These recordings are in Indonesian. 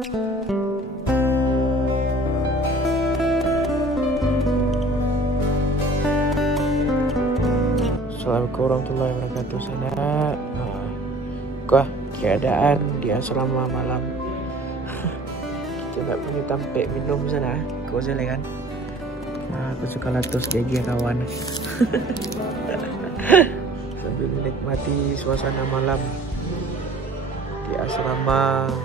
Assalamualaikum warahmatullahi wabarakatuh sana. Kok keadaan di asrama malam. Kita tak punya tempat minum sana. Kau boleh kan? Aku suka latos GG kawan. Sambil menikmati suasana malam di asrama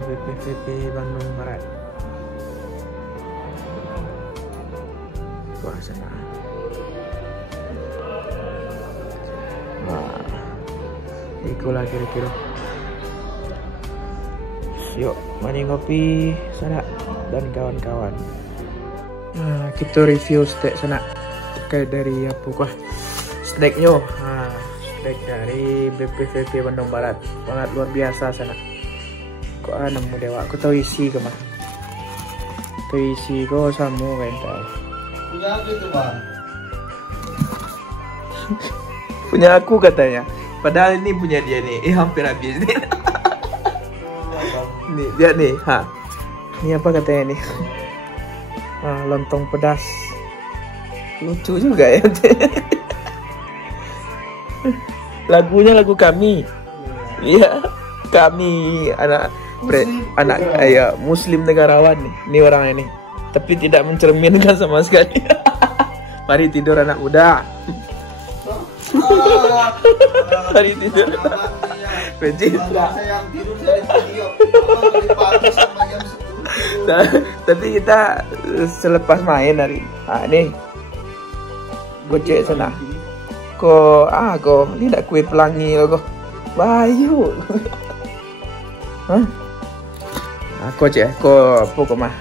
BPVP Bandung Barat. Wah sana. Wah, ikulah kira-kira. Yuk, mari ngopi sana dan kawan-kawan. Nah, kita review steak sana. Terkait dari apa kah? Steaknya, steak dari BPVP Bandung Barat. Sangat luar biasa sana. Kok nemu dewa? Aku tahu isi ke mah. Tahu isi kok sama kayak tadi. Punya aku itu bang. Punya aku katanya. Padahal ini punya dia nih. Hampir habis nih. Nih lihat nih. Ini apa katanya nih? Lontong pedas. Lucu juga ya. Lagunya lagu kami. Iya. Kami anak Muslim negarawan nih. Ini orangnya nih. Tapi tidak mencerminkan sama sekali. Mari tidur anak muda. Mari tidur. Tapi kita selepas main hari nih gocek sana. Kok ini tak kue pelangi loh kok. Bayu. Aku cek kok apa mah?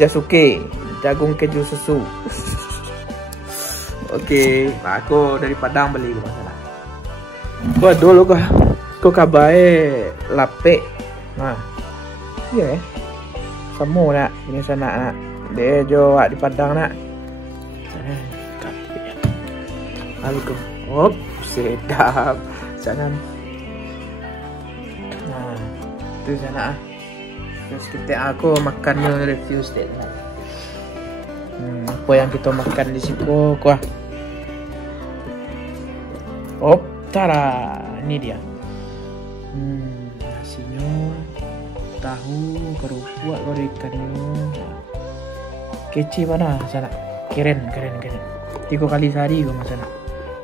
Jasuke, jagung keju susu. Oke, aku dari Padang beli ke masalah. Gua dulu kok kabae lape. Nah, iya ya. Kamu nak ini sana nak. Dia Jawa di Padang nak. Lalu kok, sedap. Jangan. Nah, itu sana. Terus aku makannya review steak. Apa yang kita makan di situ kuah? Tara, ini dia. Nasinya, tahu, kerupuk, ikannya. Kece mana sana? Keren. 3 kali sehari gua sana.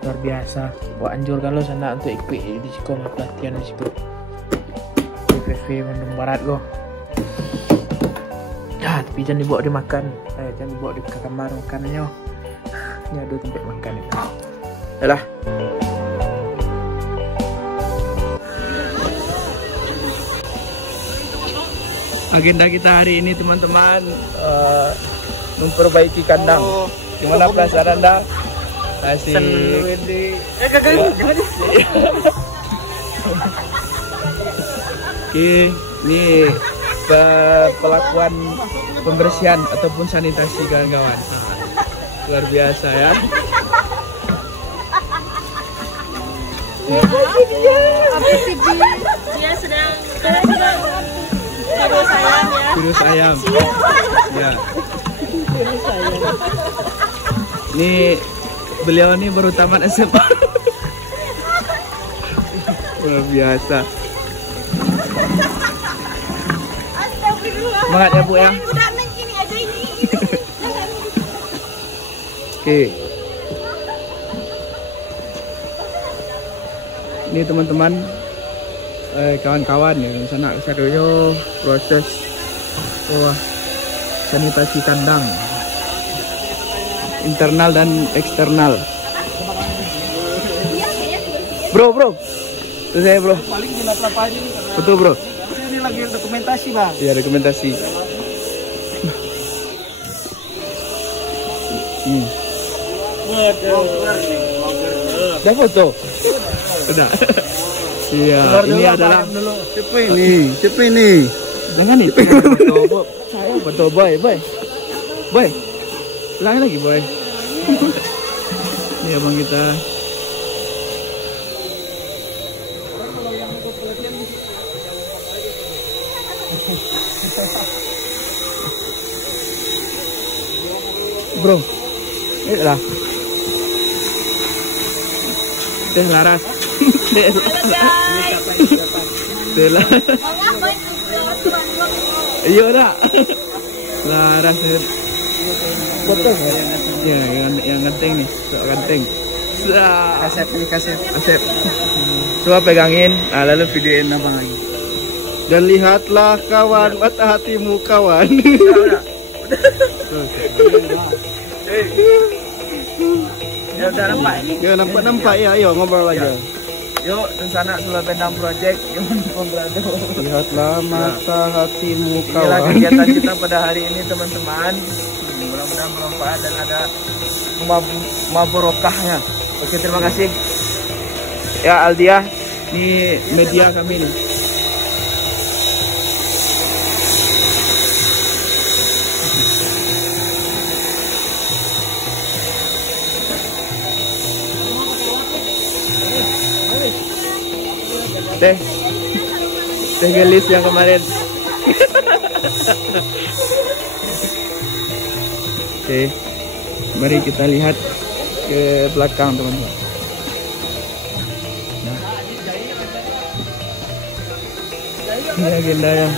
Luar biasa. Gua anjur kalau sana untuk ikut di sekolah pelatihan di situ. BPV Bandung Barat gua. Tapi jangan dibawa dimakan. Jangan dibawa di kamar makanannya. Ini ada tempat makan itu. Yalah. Agenda kita hari ini teman-teman memperbaiki kandang. Gimana perasaan Anda? Asik. Oke, ini pelakuan pembersihan ataupun sanitasi kawan-kawan. Luar biasa ya. Dia sedang virus ayam ya. Virus ayam. Ya. Ini beliau ini baru tamat SMA. Luar biasa. Semangat ya Bu ya. Oke. Ini teman-teman kawan-kawan ya sana sadurnya proses sanitasi kandang internal dan eksternal. Bro. Itu saya bro. Paling dilap-lap aja. Betul bro. Ini lagi dokumentasi bang. Iya dokumentasi. Udah foto? Udah. Iya. Ini adalah. Siapa ini? Jangan nih. Saya foto boy. Ulangi lagi boy. Ini abang kita. Bro, lah. Teh Laras. Teh Laras. Iya dah. Laras. Potong ya, yang ganteng nih, sok ganteng. Kaset ini kaset. Asep. Coba pegangin, lalu videoin abang lagi. Dan lihatlah kawan, mata hatimu kawan. Ya udah nampak ini. Ya nampak ya, ayo ngobrol aja. Yuk, Sunsana Sulap Pendam Project. Lihatlah mata hatimu Inilah kawan. kegiatan kita pada hari ini teman-teman. Mudah-mudahan bermanfaat dan ada mabarokahnya. Oke, terima kasih. Ya Aldia, ini media kami nih. Teh gelis yang kemarin. Oke, mari kita lihat ke belakang teman-teman. Nah, ini agenda yang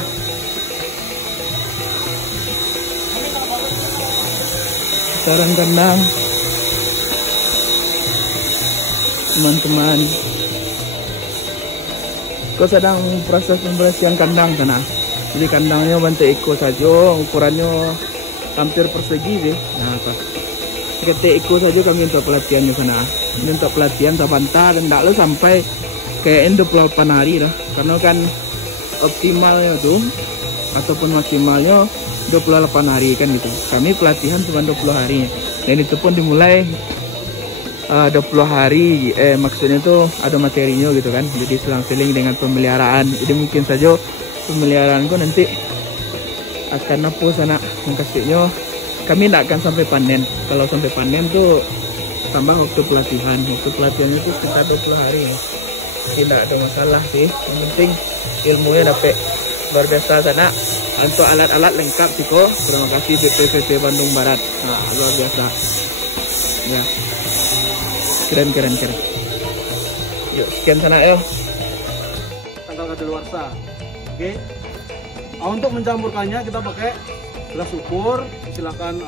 sekarang kandang teman-teman. Kau sedang proses pembersihan kandang sana. Jadi kandangnya bentuk eko saja, ukurannya hampir persegi sih. Nah, pas kita eko saja kami untuk pelatihannya sana. Ini untuk pelatihan sabanta dan tak lalu sampai kayak 28 hari dah. Karena kan optimalnya tuh ataupun maksimalnya 28 hari kan gitu. Kami pelatihan cuma 20 hari. Dan itu pun dimulai 20 hari, maksudnya tuh ada materinya gitu kan. Jadi selang-seling dengan pemeliharaan. Jadi mungkin saja pemeliharaanku nanti akan apa sana mengkasihnya. Kami tidak akan sampai panen. Kalau sampai panen tuh tambah waktu pelatihan. Waktu pelatihannya itu sekitar 20 hari. Tidak ada masalah sih. Yang penting ilmunya dapat luar biasa sana. Untuk alat-alat lengkap sih kok. Terima kasih BPPT Bandung Barat. Nah, luar biasa. Ya. Keren. Yuk, sekian sana ya. Tanggal kadaluarsa. Oke. Untuk mencampurkannya kita pakai gelas ukur, silakan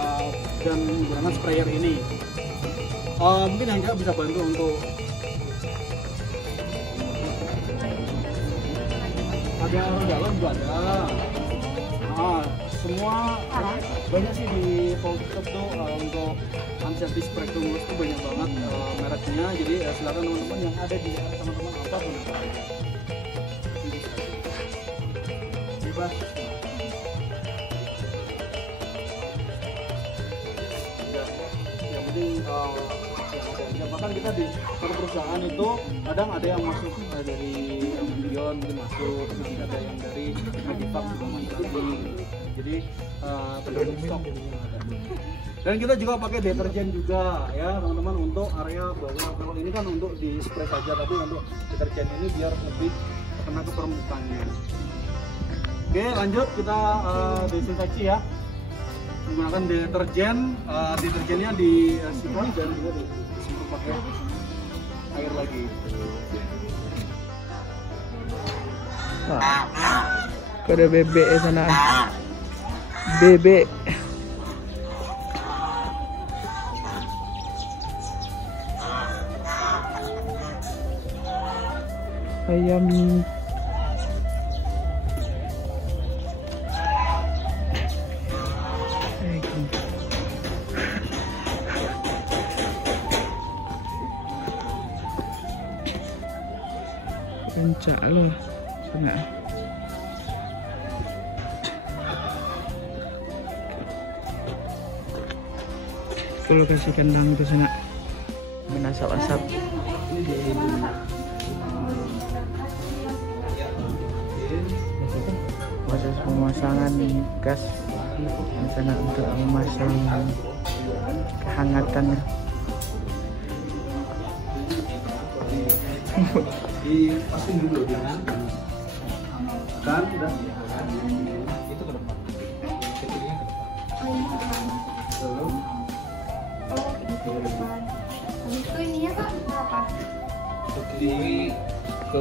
dan menggunakan sprayer ini. Mungkin yang bisa bantu untuk ada orang dalam juga ada. Semua banyak sih di Polkop tuh untuk antiseptik spray tumulus tuh banyak banget mereknya. Jadi silakan teman-teman yang ada di teman-teman apa pun bebas. Yang penting bahkan kita di satu perusahaan itu kadang ada yang masuk dari Ambion mungkin masuk, nanti ada yang dari Magipak juga masuk. Jadi tergantung stok. Dan kita juga pakai deterjen juga ya teman-teman untuk area bawah. Kalau ini kan untuk di spray saja, tapi untuk deterjen ini biar lebih kena ke permukaannya. Oke, lanjut kita desinfeksi ya. Menggunakan deterjen, deterjennya disimpan dan juga disimpan pakai air lagi. Wah, ada bebek di sana. Bebek. Ayam. Kencak loh sana. Kalau kasih kandang itu sana menasap-asap. Proses pemasangan gas di sana untuk memasang kehangatannya. Dipasang dulu dengan kan udah itu Belum. Oh, gitu depan. Habis itu ininya Pak, apa? Ke kiri ke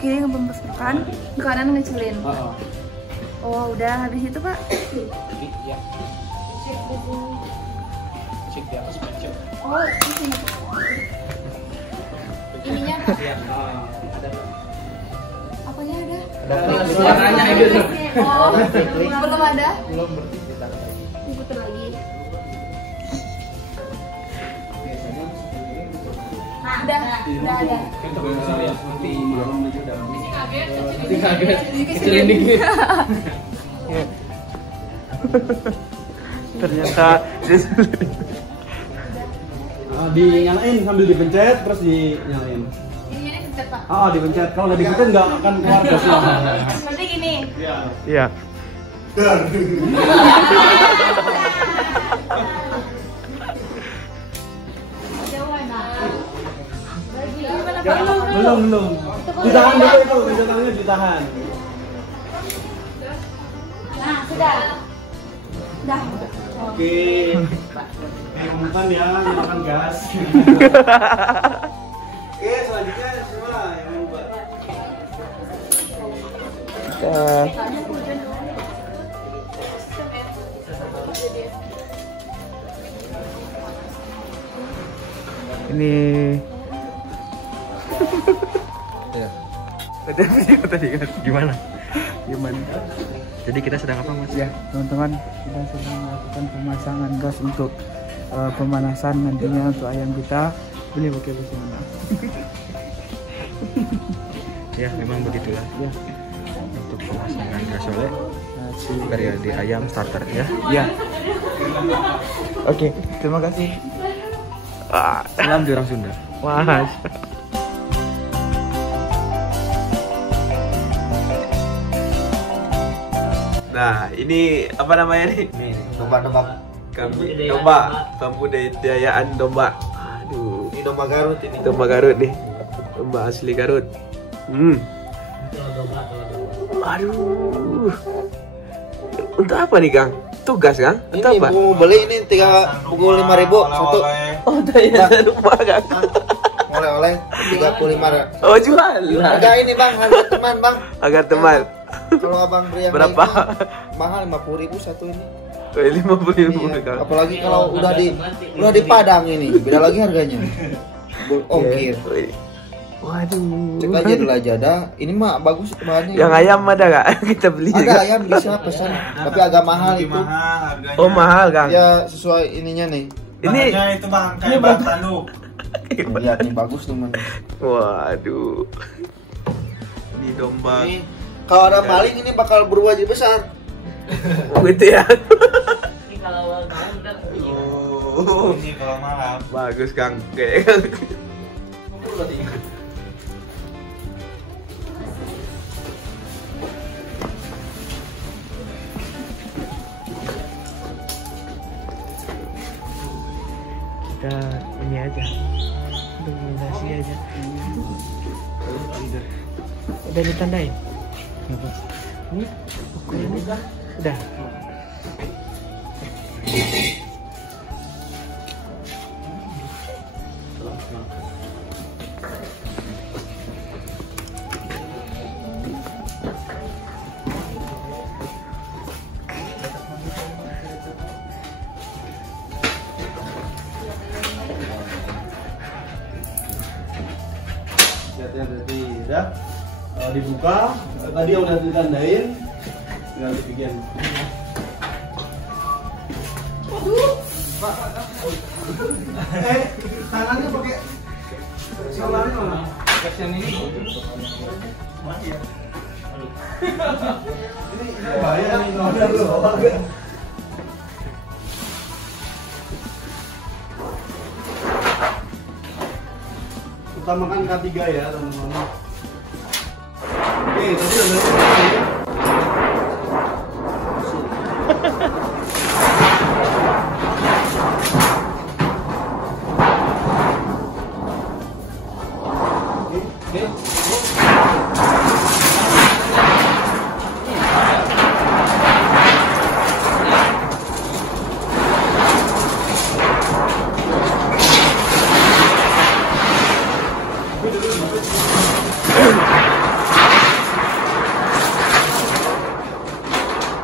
Kiri ngebembeskan, ke kanan ngecilin. ah. Oh, udah habis itu Pak. Iya. Cek di atas pencet. Oh, di sini. Ininya Pak. Iya, ada. Apanya ada? Ada suaranya itu. Oh, belum ada. Belum berarti kita lagi. Diputar lagi. Udah ada. Kan terbesar ya, seperti malam itu dalam. Nanti kaget. Kecilin dikit. Ternyata Dinyalain sambil dipencet terus dinyalain. Ininya dipencet Pak. Dipencet. Kalau udah dipencet nggak akan keluar gasnya. Seperti gini. Iya. iya. Jauhan. Lagi. Gimana Pak? Belum. Ditahan dulu itu, pencetannya ditahan. Nah, sudah. Udah. Oke. Umpan ya, makan gas. Oke, selanjutnya semua yang ubah. Ini Ya. ada video tadi kan gimana? Jadi kita sedang apa Mas? Ya teman-teman, kita sedang melakukan pemasangan gas untuk pemanasan nantinya untuk ayam kita. Boleh pakai bahasa mana? Ya memang begitulah Ya, untuk pemasangan gas oleh dari ayam starter ya. ya. Oke, terima kasih. Wah, Salam di orang Sunda. Mas. Nah, ini apa namanya nih? Nih, domba-domba. Domba, pembudidayaan domba. Aduh, Ini domba Garut ini. domba Garut nih. Domba asli Garut. Aduh. Untuk apa nih, Kang? Tugas, Kang? Untuk apa? Mau beli ini 35.000 satu. Oh, jangan lupa, Kang. Oleh-oleh 35. Oh, jual. Harga ini Bang, harga teman Bang. Agar teman. Kalau Abang beli yang Berapa? lain mah, mahal 50.000 satu ini. 50.000, Iya. Kang. Apalagi kalau udah di Padang ini, beda lagi harganya. Ongkir. Waduh. Cek aja dulu aja ada. Ini mah bagus bahannya. Yang ayam ada nggak? Kita beli ada juga. ayam bisa pesan, tapi agak mahal itu. harganya. Oh, mahal, Kang. Ya sesuai ininya nih. Ini itu Bang, kayak bahan tanduk. Lihat nih bagus teman. waduh. Ini domba. Ini kalau ada maling ini bakal berubah jadi besar. Oh, gitu ya. Oh, ini kalau malam. Bagus, Kang. Kayak kita ini aja, dominasi aja. Udah ditandain? Ini ukurannya udah. Lihatnya berarti udah dibuka. Tadi udah ditandain, tinggal dibikin. Tangannya pakai solarnya mana? Yang ini. Ini bahaya nih kalau ada lu. Utamakan K3 ya teman-teman. Oke, tadi udah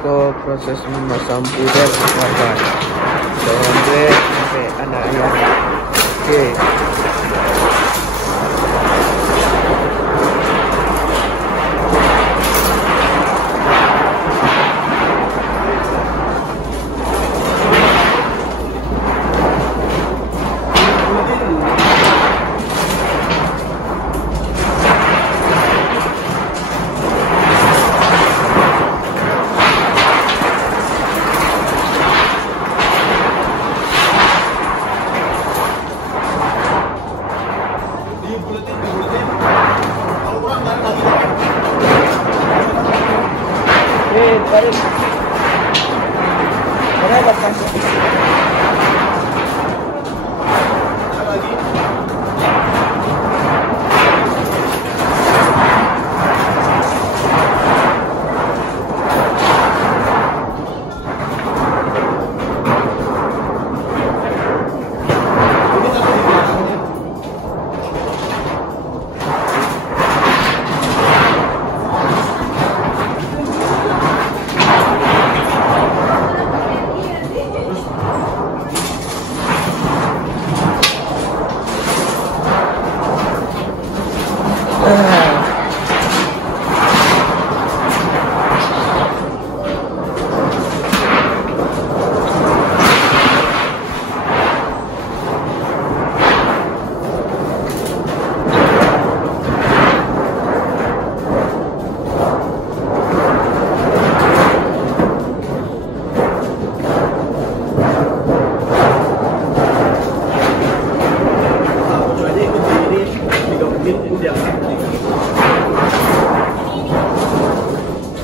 Ke proses memasang pudar kawan. Sampai anak ayam. Oke.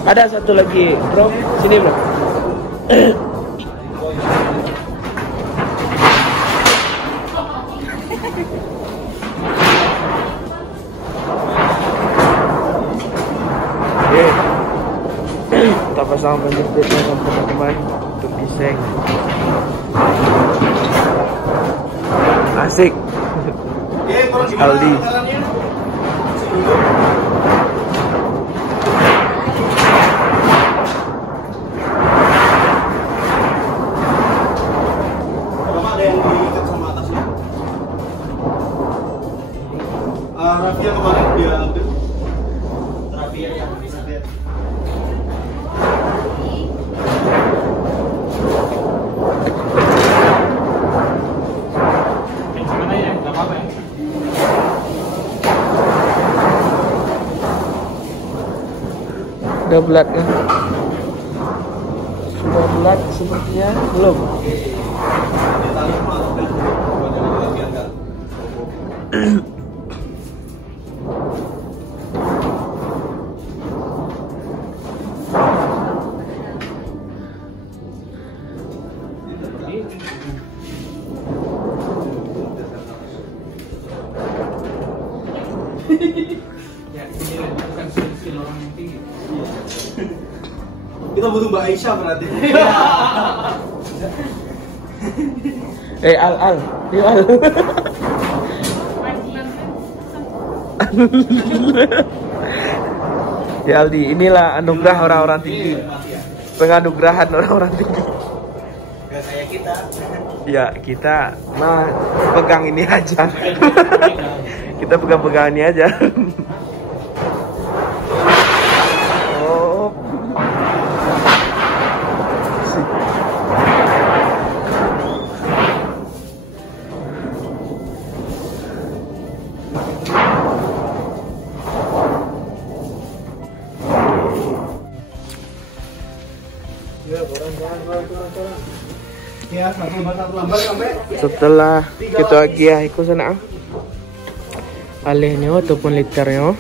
Ada satu lagi, bro. Sini, bro. Oke. Kita pasang penjepitnya sama teman-teman untuk bising. Asik. Aldi. Rafia kemarin dia ambil Rafia yang bisa lihat. Yang mana ya? Gak apa-apa ya? Udah bulat kan? Sudah bulat sepertinya belum? Ya, ini bukan skill orang yang tinggi. Kita butuh Mbak Aisyah berarti. Al. Yuk, Al. Ya Aldi, inilah anugerah orang-orang tinggi. Penganugerahan orang-orang tinggi. Gak kayak kita. Ya, kita mah pegang ini aja. Kita pegang-pegang ini aja. Oh. Ya, satu lembar sampai. Setelah kita lagi ikut sana alihnya ataupun liternya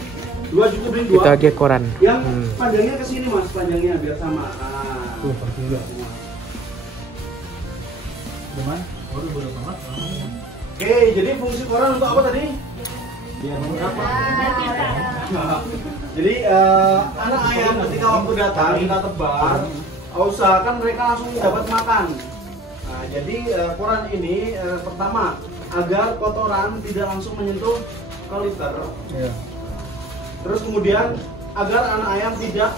Dua cukup beli kita dua. lagi koran. Yang panjangnya ke sini Mas, panjangnya biar sama. Oke, jadi fungsi koran untuk apa tadi? Biar apa? Jadi anak ayam ketika waktu datang kita tebar, usahakan mereka langsung dapat makan. Nah, jadi koran ini pertama agar kotoran tidak langsung menyentuh ke liter. Terus kemudian agar anak ayam tidak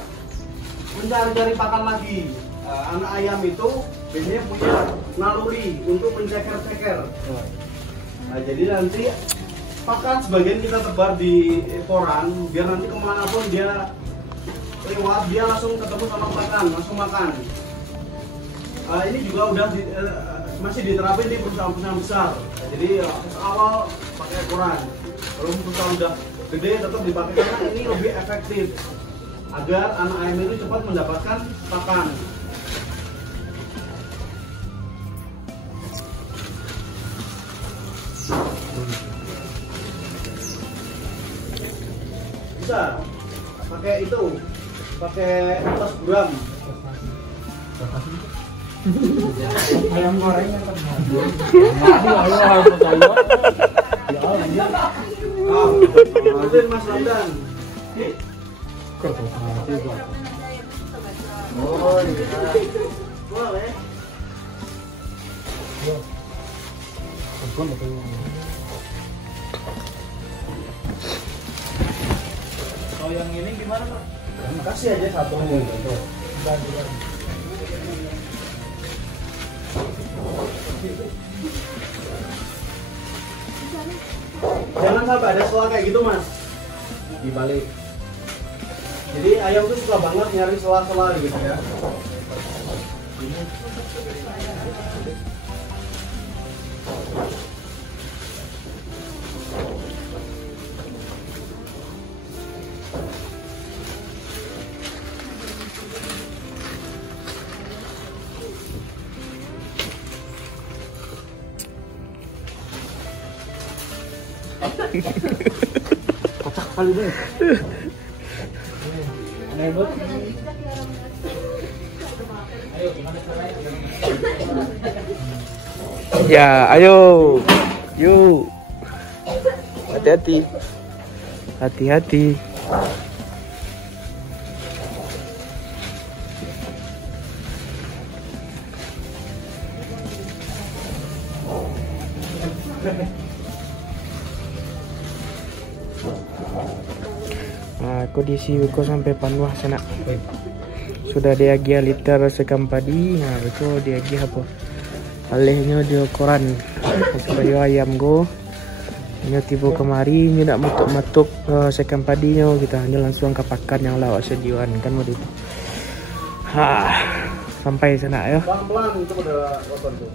mencari-cari pakan lagi. Anak ayam itu biasanya punya naluri untuk menceker-ceker. Nah, jadi nanti pakan sebagian kita tebar di koran biar nanti kemanapun dia lewat dia langsung ketemu sama pakan, langsung makan. Ini juga udah masih diterapin di perusahaan-perusahaan besar. Nah, jadi awal pakai koran, kalau perusahaan udah gede tetap dipakai karena ini lebih efektif agar anak ayam itu cepat mendapatkan pakan. Bisa pakai itu, pakai atas buram. Ayam gorengnya kan. Bantuin Mas Ramdan. Oh, iya. Boleh. Kalau yang ini gimana Pak? Kasih aja satu. Jangan sampai ada sela kayak gitu Mas. Dibalik. Jadi ayam tuh suka banget nyari sela-sela gitu ya. Kocak kali deh. Nebot. Ayo gimana caranya? Ya, ayo. Yuk. Hati-hati. Hati-hati. Nah, kondisi ko sampai panwah sana. Sudah diagi liter sekam padi. Nah, itu diagi apa? Alehnya dia koran. Supaya ayam go. Nyo tiba kemari, nyo nak matuk-matuk sekam padinya kita hanya langsung ke pakan yang lawak sediaan kan waktu itu. Sampai sana ya. Pelan-pelan itu udah kotor tuh.